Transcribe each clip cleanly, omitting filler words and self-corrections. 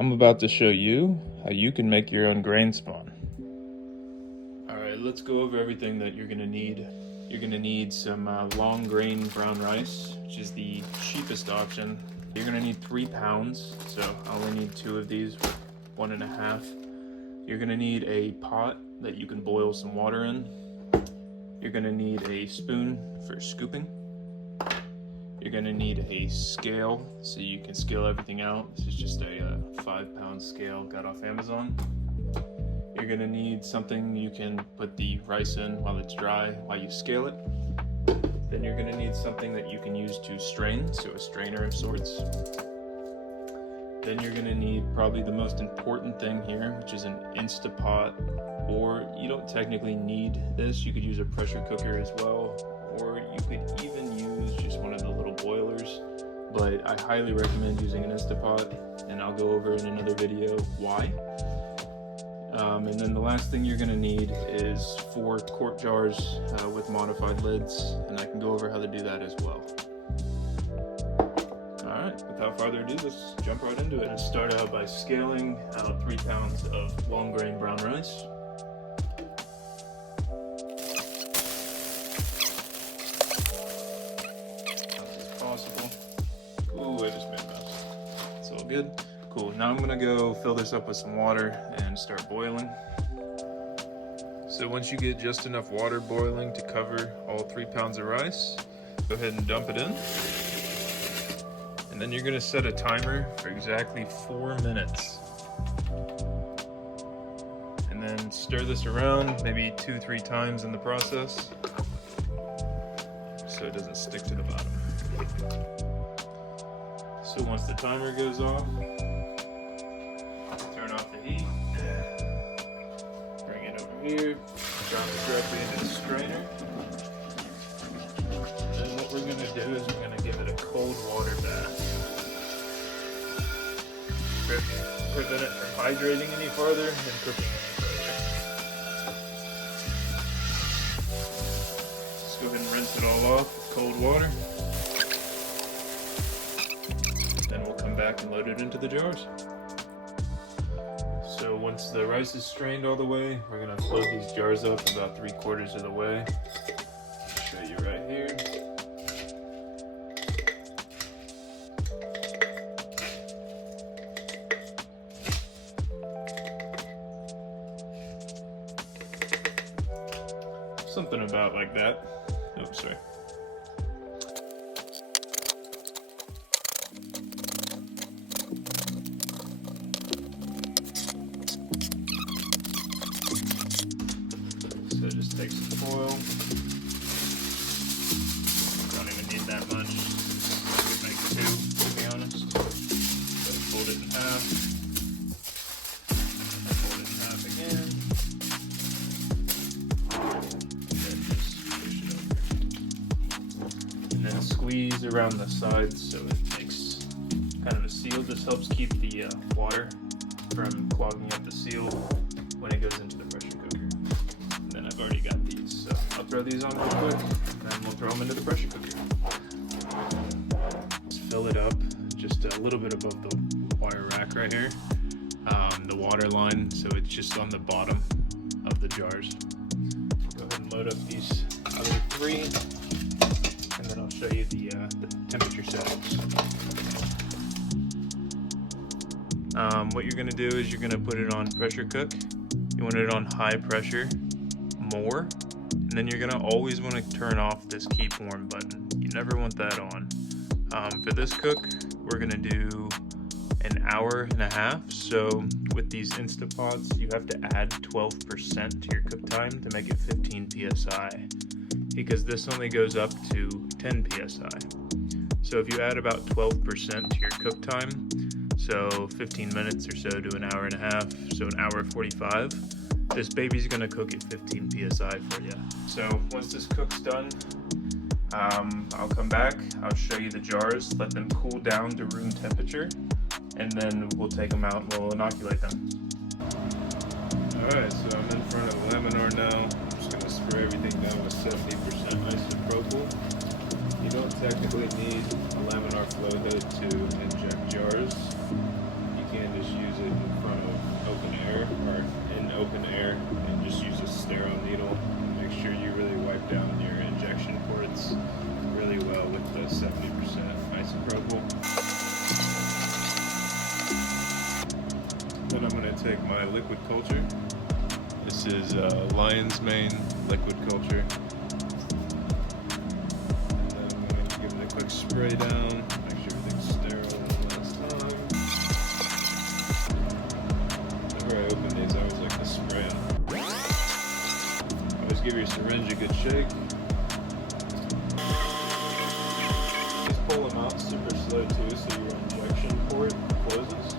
I'm about to show you how you can make your own grain spawn. Alright, let's go over everything that you're going to need. You're going to need some long grain brown rice, which is the cheapest option. You're going to need 3 pounds, so I only need 2 of these with 1.5. You're going to need a pot that you can boil some water in. You're going to need a spoon for scooping. You're going to need a scale so you can scale everything out. This is just a 5-pound scale, got off Amazon. You're going to need something you can put the rice in while it's dry, while you scale it. Then you're going to need something that you can use to strain, so a strainer of sorts. Then you're going to need probably the most important thing here, which is an Instapot, or you don't technically need this. You could use a pressure cooker as well, or you could even use just one of the little boilers, but I highly recommend using an Instapot, and I'll go over in another video why. And then the last thing you're going to need is 4 quart jars with modified lids, and I can go over how to do that as well. Alright, without further ado, let's jump right into it. Let's start out by scaling out 3 pounds of long grain brown rice. Possible. Ooh, I just made a mess. It's all good. Cool. Now I'm gonna go fill this up with some water and start boiling. So once you get just enough water boiling to cover all 3 pounds of rice, go ahead and dump it in. And then you're gonna set a timer for exactly 4 minutes. And then stir this around maybe 2-3 times in the process, so it doesn't stick to the bottom. So once the timer goes off, turn off the heat, bring it over here, drop it directly into the strainer. Then what we're going to do is we're going to give it a cold water bath. Prevent it from hydrating any farther and cooking any further. Just go ahead and rinse it all off with cold water. Then we'll come back and load it into the jars. So once the rice is strained all the way, we're going to load these jars up about 3/4 of the way. I'll show you right here. Something about like that. Oops, sorry. So just take some foil. Don't even need that much. I could make 2, to be honest. So fold it in half. Fold it in half again. And then just push it over. And then squeeze around the sides so it makes kind of a seal. This helps keep the water from clogging up the seal when it goes into the pressure cooker. And then I've already got these, so I'll throw these on real quick, and then we'll throw them into the pressure cooker. Just fill it up just a little bit above the wire rack right here, the water line, so it's just on the bottom of the jars. Go ahead and load up these other 3, and then I'll show you the temperature settings. What you're going to do is you're going to put it on pressure cook. You want it on high pressure, more, and then you're going to always want to turn off this keep warm button. You never want that on. For this cook, we're going to do 1.5 hours. So with these Instapots, you have to add 12% to your cook time to make it 15 psi, because this only goes up to 10 psi. So if you add about 12% to your cook time, so 15 minutes or so to 1.5 hours, so 1 hour 45, this baby's gonna cook at 15 psi for you. So once this cook's done, I'll come back, I'll show you the jars, let them cool down to room temperature, and then we'll take them out and we'll inoculate them. Alright, so I'm in front of the laminar now. I'm just gonna spray everything down with 70% isopropyl. You don't technically need a laminar flow head to inject jars. You can just use Then I'm going to take my liquid culture. This is lion's mane liquid culture. And then I'm going to give it a quick spray down, make sure everything's sterile one last time. Whenever I open these, I always like to spray them. Always give your syringe a good shake. Just pull them out super slow too, so your injection port closes.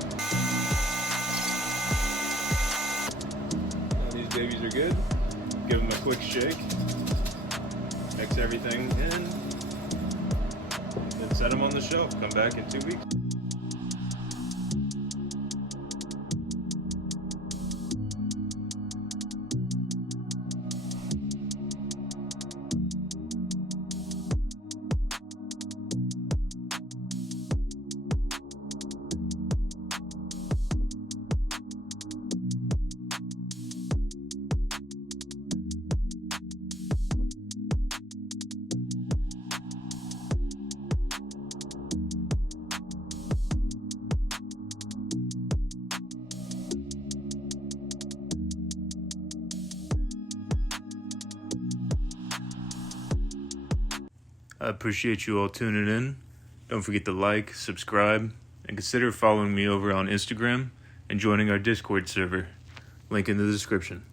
Babies are good. Give them a quick shake. Mix everything in. Then set them on the shelf. Come back in 2 weeks. I appreciate you all tuning in. Don't forget to like, subscribe, and consider following me over on Instagram and joining our Discord server. Link in the description.